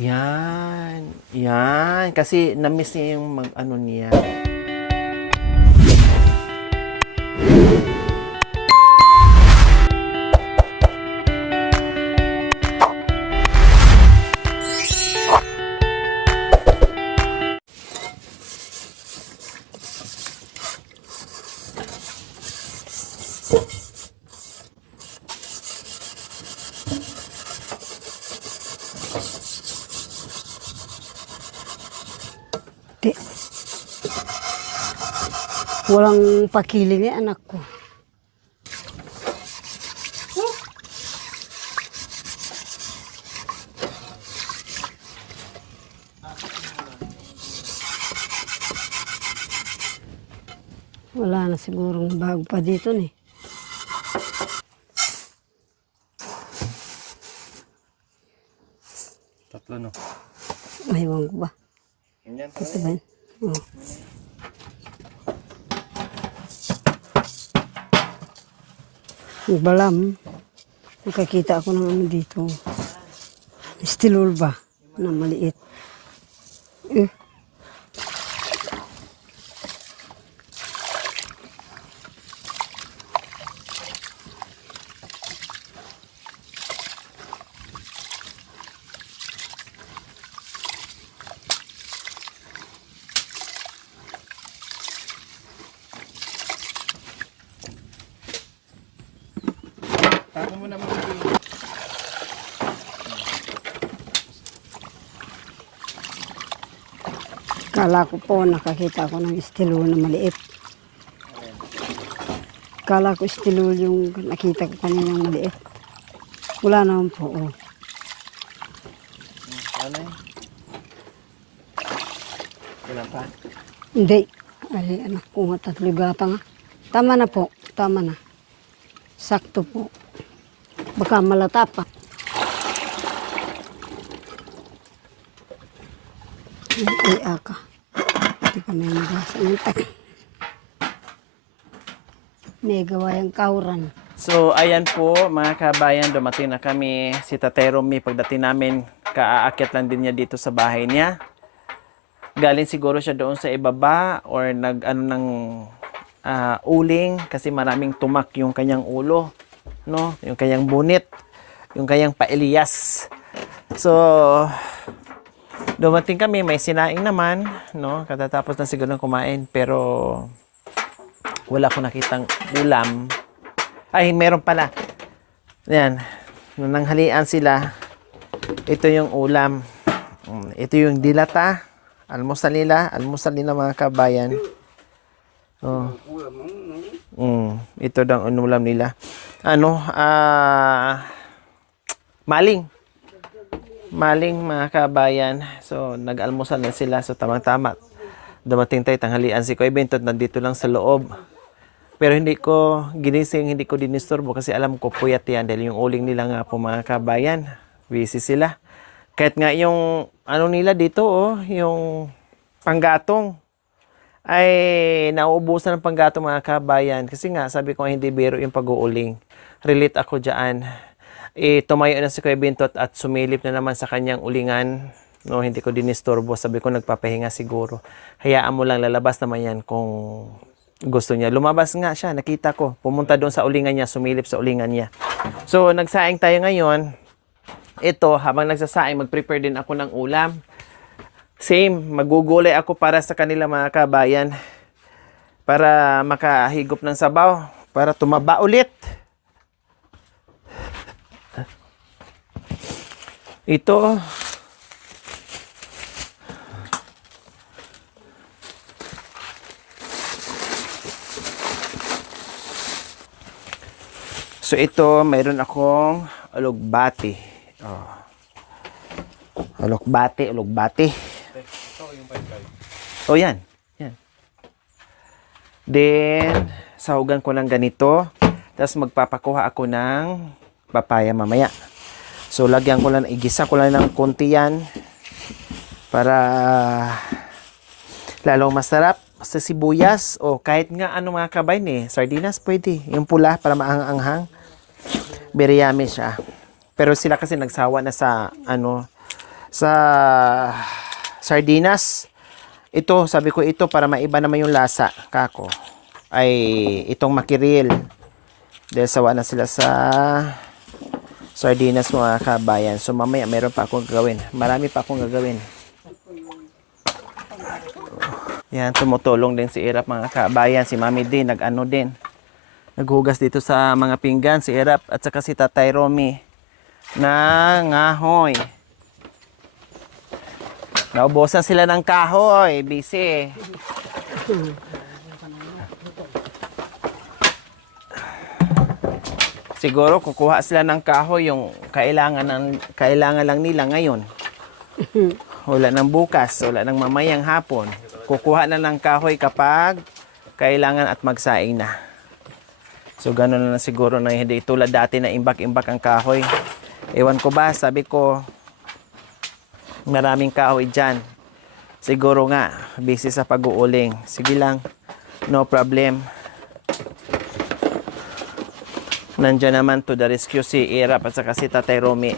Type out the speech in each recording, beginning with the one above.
Yan. Yan. Kasi na-miss niya yung mag-ano niya. Di. Walang pakiling eh, anak ko. Wala na sigurong bago pa dito ni. Tatlo, no? Aywan ko ba? Ganyan Ito ba? Oh. Balam. Nakakita ako ng ano dito. Stilol ba? Na maliit. Eh. Tago mo naman. Kala ko po nakakita ko ng stilol na maliit. Kala ko stilol yung nakita ko kaninang maliit. Wala naman po. Oh. Ano eh? Wala pa. Hindi. Ay, anak ko nga tatlo gata nga. Tama na po. Tama na. Sakto po. Baka malata pa. Ay, aka. Hindi ka may nagasa ng tak. May gawa yung kauran. So, ayan po, mga kabayan, dumating na kami. Si Tatay Romy, pagdating namin, kaaakyat lang din niya dito sa bahay niya. Galing siguro siya doon sa ibaba or nag-ano ng uling kasi maraming tumak yung kanyang ulo, no? Yung kanyang bunit, yung kanyang paelias. So, dumating kami, may sinaing naman, no? Katatapos na siguro ng kumain, pero wala ko nakitang ulam. Ay, meron pala. Yan. Nung nanghalian sila, ito yung ulam. Ito yung dilata. Almusal nila mga kabayan. Oh. Ito daw ang ulam nila. Maling. Maling mga kabayan. So, nag-almusal na sila. So, tamang-tama. Dumating tayo, tanghalian si Kuya Bentot, nandito lang sa loob. Pero hindi ko ginising, hindi ko dinisturbo kasi alam ko puyat yan dahil yung uling nila nga po mga kabayan. Busy sila. Kahit nga yung ano nila dito, yung panggatong ay nauubusan ng panggatong mga kabayan. Kasi nga, sabi ko hindi biro yung pag-uuling. Relate ako dyan. Tumayo na si Kuya Bentot at sumilip na naman sa kanyang ulingan. No, hindi ko dinisturbo. Sabi ko nagpapahinga siguro. Hayaan mo lang, lalabas naman yan kung gusto niya. Lumabas nga siya, nakita ko. Pumunta doon sa ulingan niya, sumilip sa ulingan niya. So, nagsaing tayo ngayon. Ito, habang nagsasaing, mag-prepare din ako ng ulam. Same, magugulay ako para sa kanila mga kabayan. Para makahigop ng sabaw. Para tumaba ulit. Ito, so ito, mayroon akong ulugbati. Oh. Ulugbati. Oh, yan. Yan. Then, sahugan ko ng ganito. Tapos magpapakuha ako ng papaya mamaya. So, lagyan ko lang, igisa ko lang ng konti yan. Para lalong masarap. Sa sibuyas, o kahit nga ano mga kabayan sardinas pwede. Yung pula para maanghang-anghang. Very yummy siya. Pero sila kasi nagsawa na sa sa sardinas. Ito, sabi ko ito para maiba naman yung lasa, kako. Ay itong makiril. Dahil sawa na sila sa sardinas mga kabayan. So mamaya meron pa akong gagawin. Marami pa akong gagawin. Yan, tumutulong din si Irap mga kabayan. Si Mami din, nag-ano din. Naghugas dito sa mga pinggan si Irap at saka si Tatay Romy na ngahoy. Naubosan sila ng kahoy. Busy. Siguro kukuha sila ng kahoy yung kailangan lang nila ngayon. Wala nang bukas, wala nang mamayang hapon. Kukuha na ng kahoy kapag kailangan at magsaing na. So gano'n na siguro na hindi tulad dati na imbak-imbak ang kahoy. Ewan ko ba, sabi ko maraming kahoy dyan. Siguro nga, busy sa pag-uuling. Sige lang, no problem. Nandiyan naman to the rescue si Irap at saka si Tatay Romy.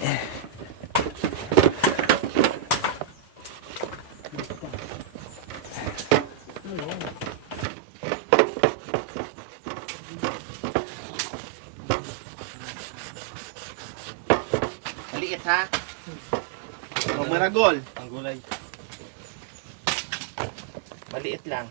Maliit ha? O maragol? Ang gulay. Maliit lang.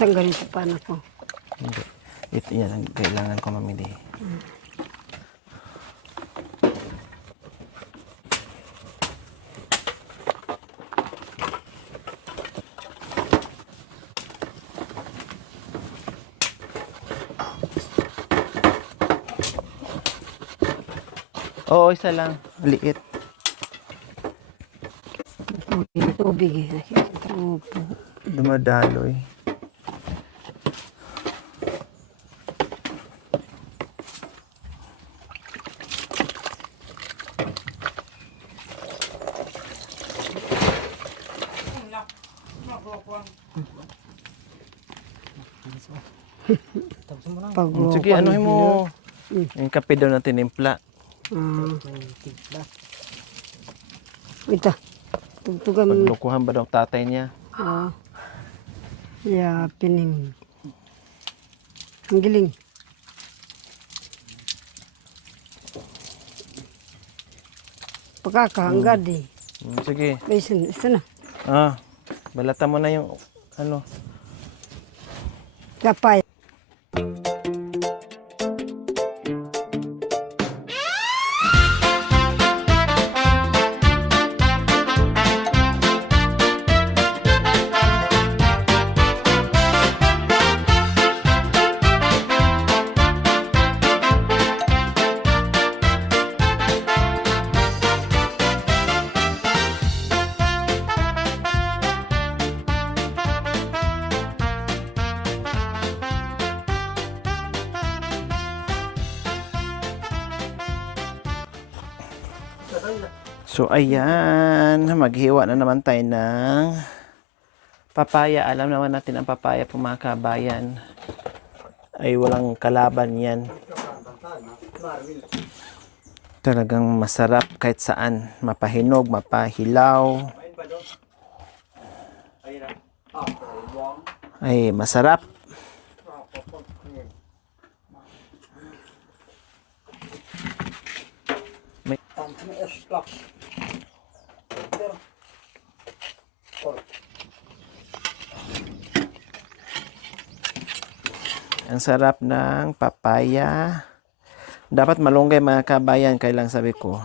Isang ganito pa na po. Hindi. Ito yan ang kailangan ko mamili. Oo, isa lang. Liit. Yung tubig eh. Nakikita mo po. Dumadaloy. Pag Sige, anuhin mo. Yung kape daw na tinimpla. Ito. Tugtugan mo. Paglukuhan ba daw tatay niya? Pining. Ang giling. Pagkakahanggad eh. Sige. Isa na. Balata mo na yung ano. Kapay. So ayan, maghiwa na naman tayo ng papaya. Alam naman natin ang papaya po mga kabayan ay walang kalaban yan. Talagang masarap kahit saan. Mapahinog, mapahilaw. Ay masarap. Ang sarap ng papaya. Dapat malunggay mga kabayan, kailang sabi ko.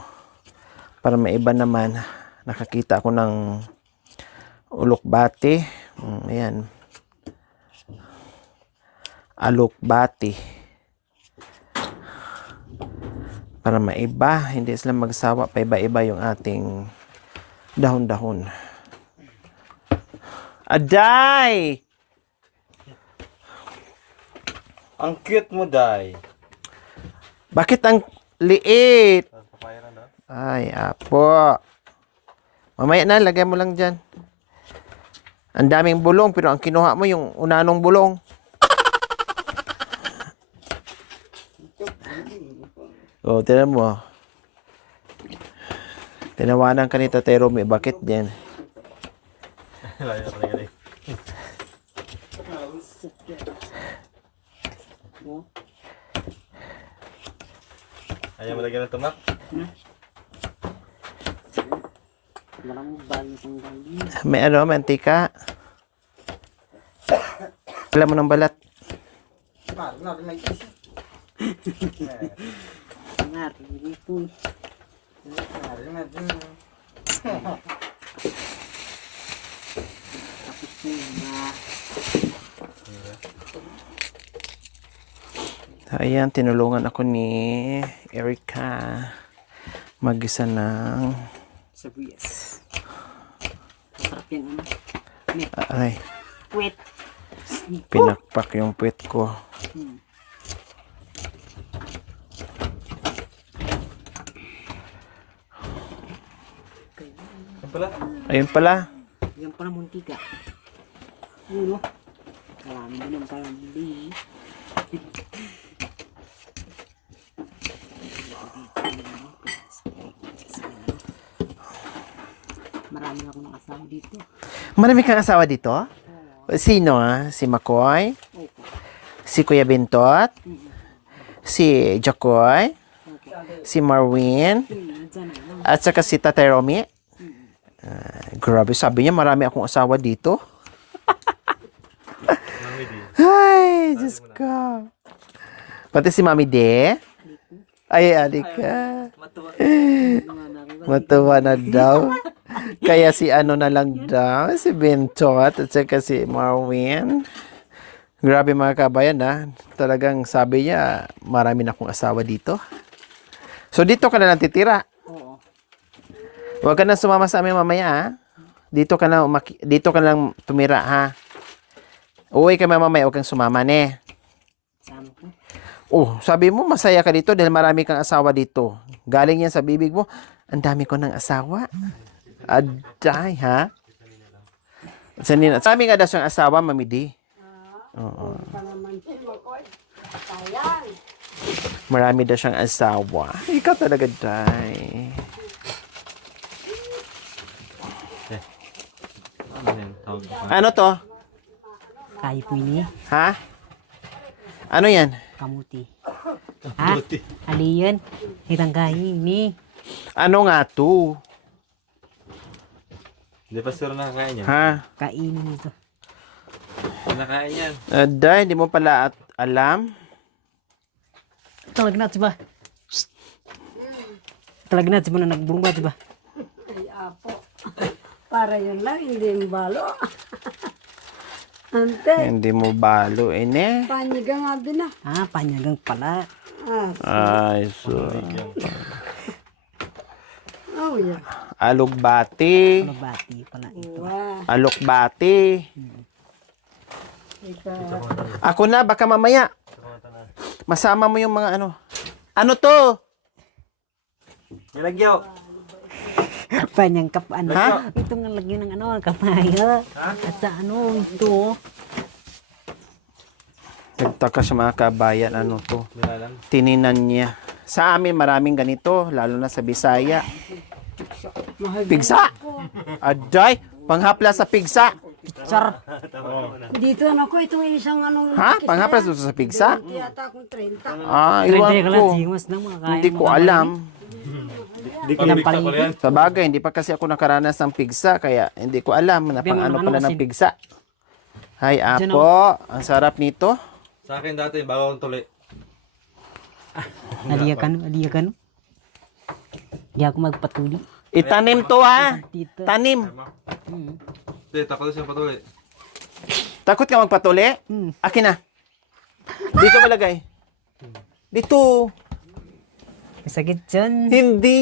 Para maiba naman, nakakita ako ng ulokbati. Ayan. Alokbati. Para maiba, hindi sila magsawa, pa iba-iba yung ating dahon-dahon. Aday! Ang cute mo, Day. Bakit ang liit? Ay, apo. Mamaya na, lagay mo lang dyan. Ang daming bulong, pero ang kinuha mo yung unanong bulong. Oh, tinan mo. Tinawanan ka ni Tatay Romy, bakit yan? Ayaw mo lagyan ng tumak? May ano, mantika. Alam mo ng balat. Ayan, tinulungan ako ni Erica mag-isa ng Sabuyas. Masarap yan, ano? ay, Wait. pinakpak yung puwet ko. Yan pala. Ayun pala. Yan pala muntika. Uno. Marami din ang parang bili. Marami ako ng asawa dito. Marami kang asawa dito? Sino Si Makoy? Si Kuya Bintot? Si Jacoy? Si Marwin? Diyan na lang. At saka si Tatay Romy? Grabe, sabi niya marami akong asawa dito. Ay, Diyos ko. Pati si Mami De? Ay, alika. Matuwa na daw. Kaya si ano na lang daw, si Bintot at saka si Marwin. Grabe mga kabayan Talagang sabi niya, marami na akong asawa dito. So dito ka na lang titira. Oo. Huwag ka na sumama sa amin mamaya Dito ka na dito ka lang tumira Uwi ka mamaya, huwag kang sumama Sama ko. Oh, sabi mo masaya ka dito dahil marami kang asawa dito. Galing yan sa bibig mo, ang dami ko ng asawa. Aday, ha? Sanina, sabi nga daw siyang asawa, Mami D. Oo. Marami daw siyang asawa. Ikaw talaga, Day. Ano yan? Tawag ko. Ano to? Kayo po ini. Ha? Ano yan? Kamuti. Ha? Ali yan. Hitang kayo ini. Ano nga to? Hindi pa sure nakakain yan. Ha? Kainin ito. Nakain yan. Day, hindi mo pala alam? Talag na, diba? Talag na, diba na nagbunga, diba? Ay, apo. Para yun lang, hindi yung balo. Ante, Hindi mo balo, paniga nga din ah. Ah, panyagang pala. Ay, so. Oh, yeah. Alugbati. Mabati pala ito. Wow. Alokbati. Ako na, baka mamaya. Masama mo yung mga ano. Ano to? Nilagyaw. Panyang kap, ano? Ha? Ito nga lagyan ng ano, kapaya. At sa ano, ito. Nagtaka siya mga kabayan, ano to? Nilalang. Tininan niya. Sa amin, maraming ganito, lalo na sa Bisaya. Pigsa! Aday! Panghapla sa pigsa! Char. Dito na ko, itong isang anong... Ha? Panghapla sa pigsa? Tiyata akong 30. Ah, iwan Trente ka ko. lang, singos ng mga kaya. Hindi ko alam. Hindi ko nabigta pala yan. Sa bagay, hindi pa kasi ako nakaranas ng pigsa, kaya hindi ko alam na pang ano pala ng pigsa. Hay, apo. Ang sarap nito. Sa akin dati, bago akong tuli. Aliya ka no, aliya ka no. Hindi ako magpatuli. Itanim to ha. Dito. Tanim. Hindi, takot siya patuli. Takot ka magpatuli? Akin na. Dito malagay. Dito. Masakit dyan. Hindi.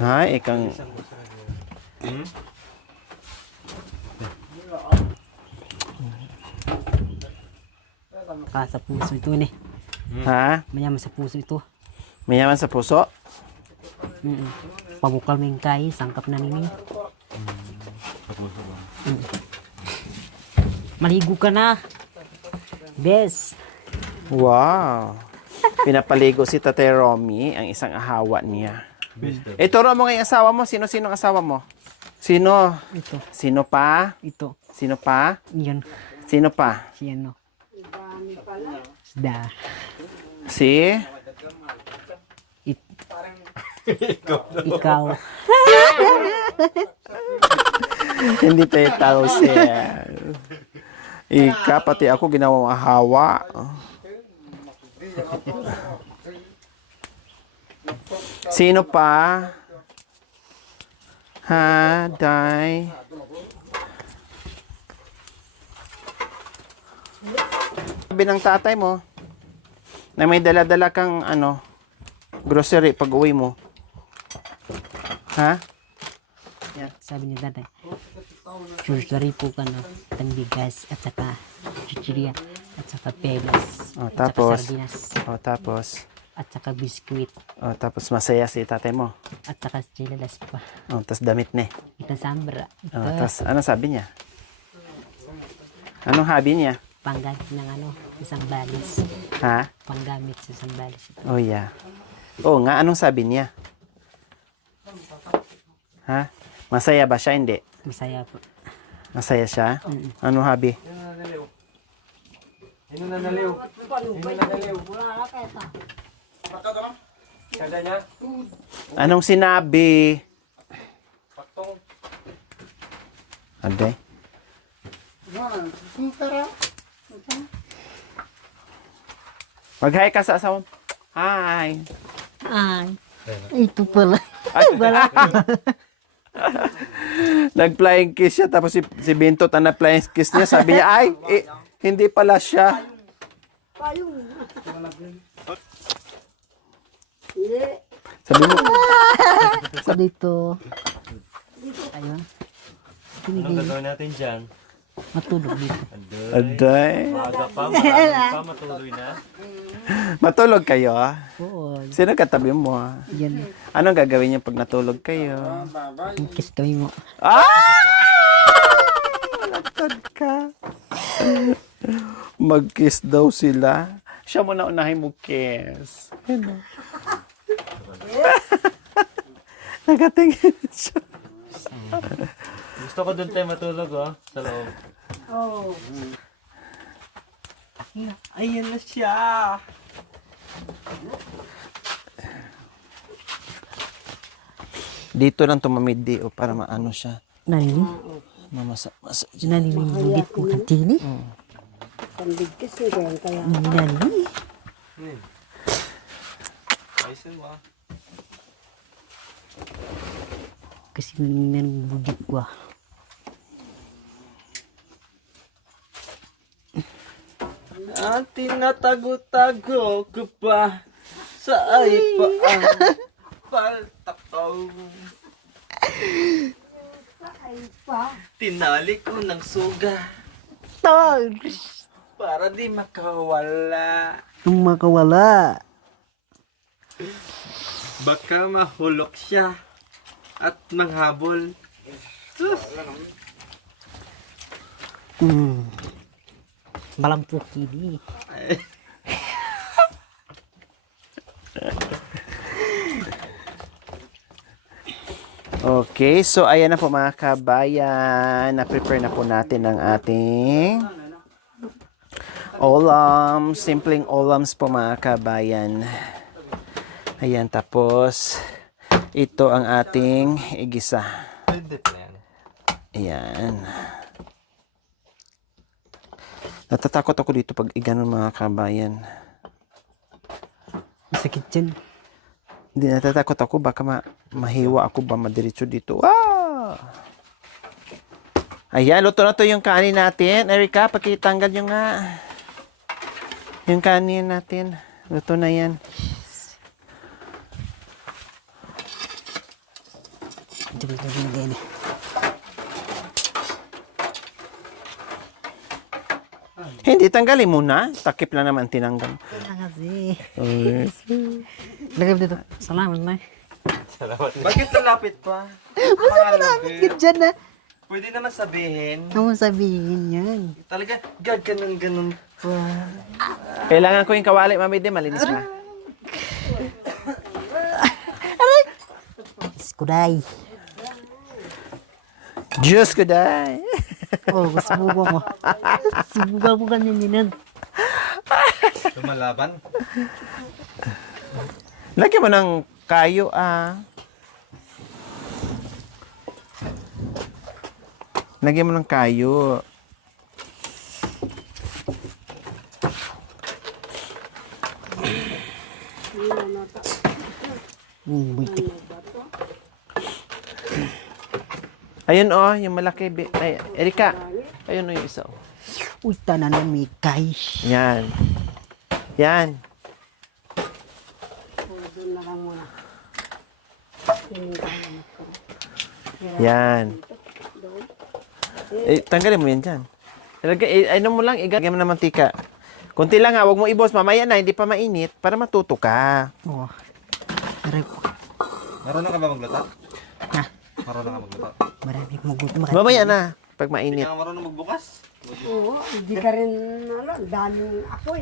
Hay, ikang... Sa puso ito ni. Ha? Mayaman sa puso ito. Mayaman sa puso? pabukal mengkai, sangkap na nini. Maligo ka na. Bes. Wow. Pinapaligo si Tate Romy, ang isang ahawa niya. Turo mo nga yung asawa mo. Sino-sino ang asawa mo? Sino? Ito. Sino pa? Ito. Sino pa? Yun. Sino pa? Si ano. Da. Si? Ikaw. Hindi tayo tao siya. Ika, pati ako ginawang ahawa. Sino pa? Ha, Day? Sabi ng tatay mo na may dala-dala kang grocery pag uwi mo. Ha? Sabi niya tatay. Grocery po ka na. Tang bigas at saka chichirya at saka pelas. Oh, at tapos? saka sardinas. Tapos? At saka biskuit. Tapos masaya si tatay mo. At saka chilalas pa. Tapos damit na Ito sambra. Ito Tapos ano sabi niya? Anong hobby niya? panggamit ng isang balis. Ha? Panggamit sa isang balis. Oh, yeah. Oo nga, anong sabi niya? Ha? Masaya ba siya? Hindi. Masaya po. Masaya siya? Anong hobby? Anong sinabi? Aday? Mag-hi ka sa asawa mo. Hi. Ay, ito pala. Nag-flying kiss siya, tapos si Bintot ang na-flying kiss niya. Sabi niya, ay, hindi pala siya. Sabi mo, Sa dito. Ayun. Anong gagawin natin dyan? Matulog dito. aday. Maaga pa, marami pa, matuloy na. Matulog kayo? Oo. Sino katabi mo? Yan. Anong gagawin niyo pag natulog kayo? Ang kiss kami mo. Ah! Lagtad ka. Mag-kiss daw sila. Siya muna unahin mo kiss. Ano? Nagatingin siya. Gusto ko dun tayo matulog, sa loob. Ayan na siya. Dito lang tumamidi para maano siya. Nani? Mamasa. Nani nilugit ko kantini? Pambigkas ni kaya. Nani? Ayusin mo, Kasi nilugit ko. tinatago-tago ko pa sa ipaan. Paltakaw. Tinali ko ng suga para di makawala. Kung makawala. Baka mahulok siya at manghabol. Sus! Malampok ini. Okay, so ayan na po mga kabayan. Na-prepare na po natin ang ating olams. Simpleng olams po mga kabayan. Ayan, tapos ito ang ating igisa. Ayan. Natatakot ako dito pag iganon mga kabayan. Sakit dyan. Hindi, natatakot ako. Baka mahiwa ako ba madiretso dito. Ah! Ayan, luto na to yung kanin natin. Erika, pakitanggal nyo nga. Yung kanin natin. Luto na yan. Dito ginagay na. Hindi, tanggalin mo na. Takip lang naman tinanggal. Kasi. Lagay dito. Salamat na. Bakit nalapit pa? Masa malapit dyan na? Pwede naman sabihin. Ano mo sabihin yan? Talaga, ganun pa. Kailangan ko yung kawali, Mami Di, malinis na. Skuday. Diyos ko, day. Oh, subukan mo. Subukan mo kanininan. Lumalaban? Lagyan mo ng kayo, Lagyan mo ng kayo. Buitik. Ayun, oh, yung malaki. Ay, Erika. Ayun, oh, yung isa, oh. Uy, tananan may kay. Yan. Yan. Doon na lang muna. Yan. Tanggalin mo yan dyan. Ano mo lang, igagay mo ng mantika. Kunti lang ha, huwag mo ibos. Mamaya na, hindi pa mainit para matuto ka. Oh. Aray ko. Marunong ka ba magluto? Ha? Marunong ka magluto? Marami akong magutom. Mamaya na, pag Hindi mainit. ka marunong magbukas? Oo, hindi ka rin, daming apoy.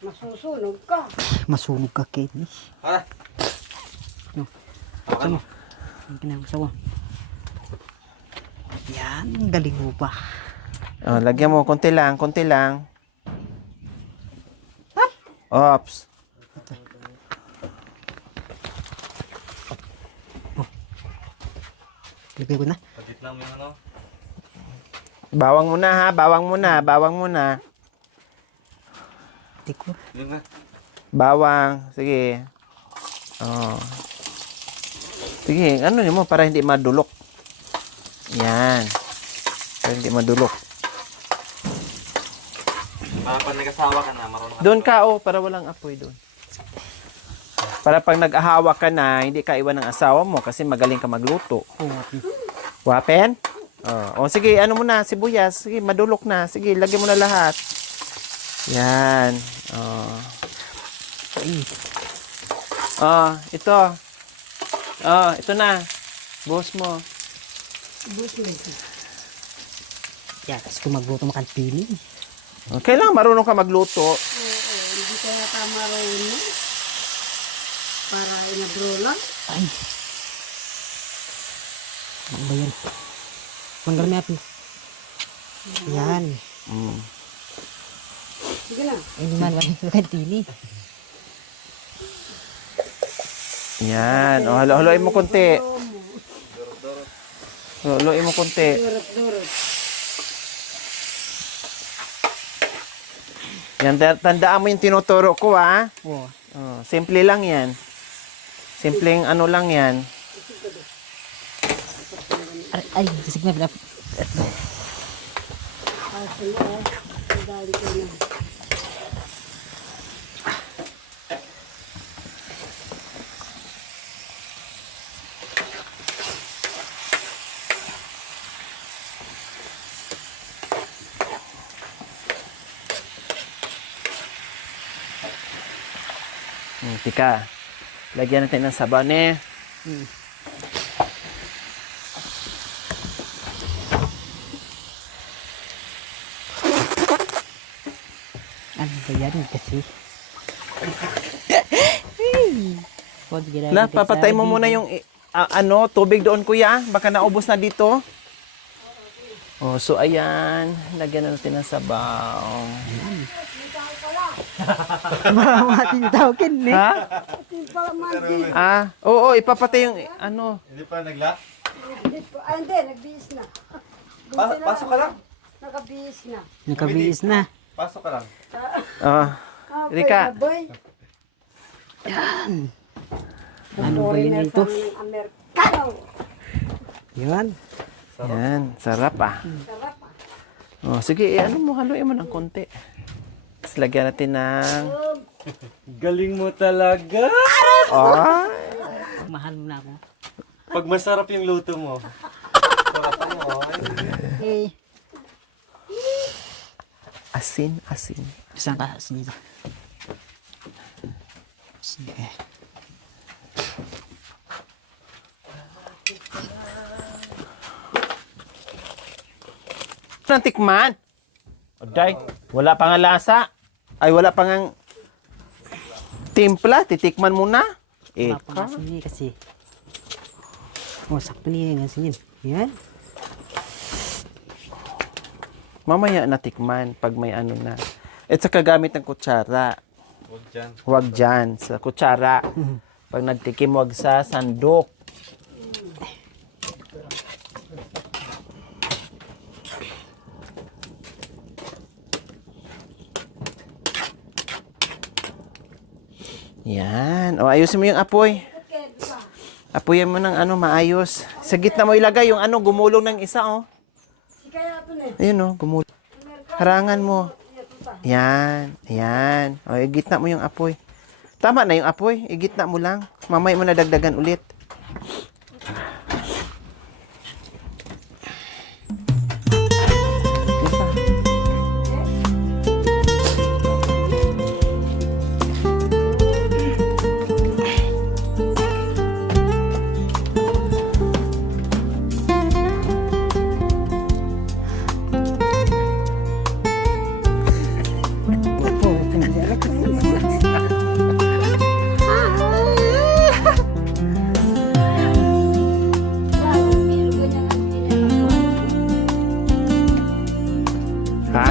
Masusunog ka. Masunog ka, Kenny. Tara. No. Hawakan mo. Ang kinakasawa. Yan, galing mo pa. Oh, lagyan mo, konti lang, konti lang. Ops. Lagay ko na. Pagit lang mo yung ano. Bawang muna ha, bawang muna, bawang muna. Tiko. Yung nga. Bawang, sige. Oh. Sige, ano yun mo para hindi madulok. Yan. Para hindi madulok. Para pag nag-asawa ka na, marunong ka. Doon ka, oh, para walang apoy doon. Para pag nag-ahawa ka na, hindi ka iwan ng asawa mo kasi magaling ka magluto. Oh, Wapen? Oh, sige, ano mo na, sibuyas. Sige, madulok na. Sige, lagyan mo na lahat. Yan. Oh. Oh, ito. Oh, ito na. Buhos mo. yan. Tapos kung magluto mo pili. Kailangan marunong ka magluto. Hindi kaya tama rin para inabro lang. Ay. Ano ba yan? Manggal mo yan. Yan. Sige na. Ay, naman, wala yung pili. Yan. Oh, halo-haloin mo konti. Halo-haloin mo konti. Durot-durot. Yan, tandaan mo yung tinuturo ko, ha? Oh. Oh, simple lang yan. Simpleng ano lang yan. Ay, sisig na pala. Dali ko na. Tika. Lagyan natin ng sabaw, ne? Ano ba yan kasi? Huwag ginagawa La, papatay mo muna yung tubig doon, kuya. Baka naubos na dito. Oh, so ayan, lagyan na natin ng sabaw. Mamating tao kin eh. Ha? Para mandi. Oo, ipapatay yung Hindi pa nagla? Hindi, nagbihis na. Pasok ka lang. Nakabihis na. Nakabiis na. Pasok ka lang. Rika. Boy, Yan. Ano ba yun ito? ng Amerikano. Yan. Yan, sarap Sarap Oh, sige, ano mo, haluin mo ng konti. Tapos lagyan natin ng... Galing mo talaga. Oh, Mahal mo na ako. Pag masarap yung luto mo. Sarap mo. Eh. asin. Saan ka dito? Sige. Nang tikman. Oday, wala pa nga lasa. Ay, wala pa nga timpla. Titikman mo na. Mapamasin niya kasi. Oh, sakto niya yung asin yun. Yan. Mamaya na tikman pag may ano na. At saka gamit ng kutsara. Huwag dyan. Huwag dyan sa kutsara. Pag nagtikim, huwag sa sandok. Yan. O, ayusin mo yung apoy. Apoyan mo ng ano, maayos. Sa gitna mo ilagay yung ano, gumulong ng isa, oh. Ayun, oh, gumulong. Harangan mo. Yan. Yan. O, igitna mo yung apoy. Tama na yung apoy. Igitna mo lang. Mamaya mo na dagdagan ulit. Isa. Ha?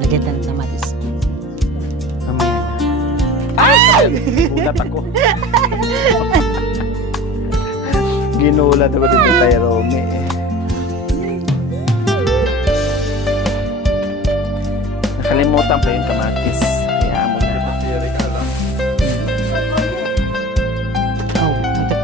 Lagyan tayo ng kamatis. Mamaya na. Ay! Ginulat ako. Ginulat ako dito tayo, Romy. Nakalimutan pa yung kamatis. Kaya mo na. Oh, ito.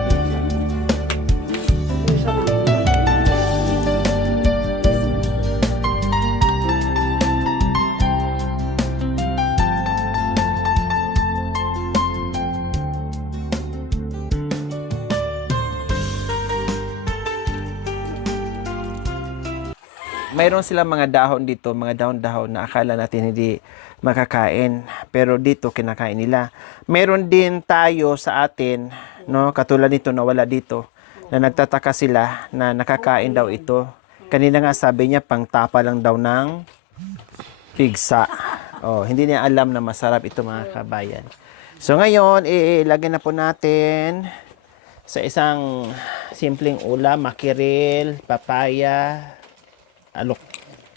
Mayroon silang mga dahon dito, mga dahon-dahon na akala natin hindi makakain. Pero dito, kinakain nila. Meron din tayo sa atin, no, katulad nito na wala dito, na nagtataka sila na nakakain daw ito. Kanina nga sabi niya, pangtapa lang daw ng pigsa. Oh, hindi niya alam na masarap ito mga kabayan. So ngayon, ilagay na po natin sa isang simpleng ulam, makiril, papaya, alok,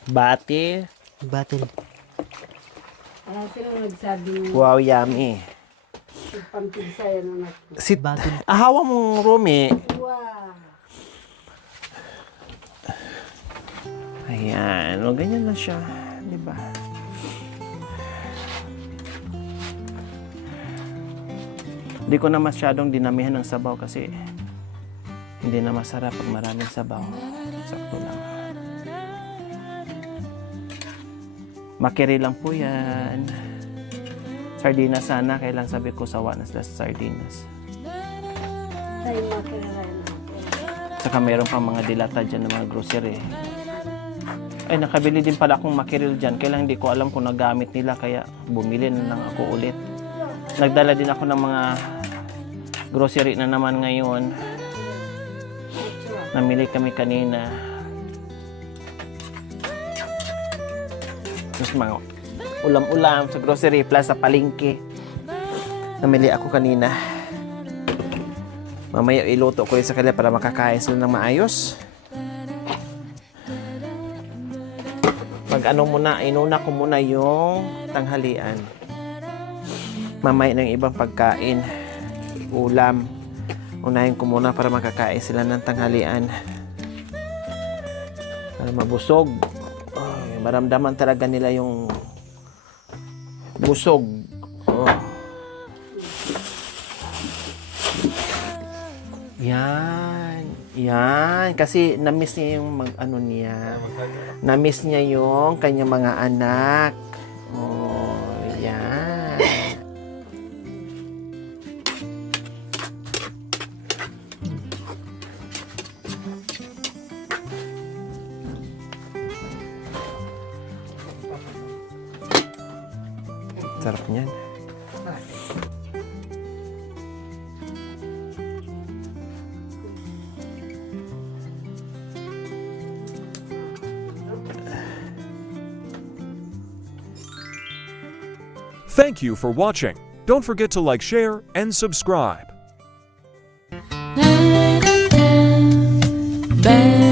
bati. Battle. Ano sila nagsabi Wow, yummy. pampigsayan na Sit, Batil. ahawa mong Rumi. wow. Ayan, o ganyan lang siya, di ba? Hindi ko na masyadong dinamihan ng sabaw kasi hindi na masarap pag maraming sabaw. Sakto lang. Makiri lang po yan. Sardinas sana, kailang sabi ko sawa na sila sa sardinas. Tayo makirayan. Saka meron pang mga dilata dyan ng mga grocery. Ay, nakabili din pala akong makiril dyan. Kailang hindi ko alam kung nagamit nila, kaya bumili na lang ako ulit. Nagdala din ako ng mga grocery na naman ngayon. Namili kami kanina. Tapos mga ulam-ulam sa grocery plus sa palengke. Namili ako kanina. Mamaya iluto ko yun sa kanila para makakain sila ng maayos. Pag ano muna, inuna ko muna yung tanghalian. Mamaya ng ibang pagkain. Ulam. Unahin ko muna para makakain sila ng tanghalian. Para mabusog. Ay, maramdaman talaga nila yung busog. Oh. Yan. Yan. Kasi na-miss niya yung ano niya. Na-miss niya yung kanyang mga anak. Oh, yan. Sarap niyan. Thank you for watching. Don't forget to like, share, and subscribe. Bye.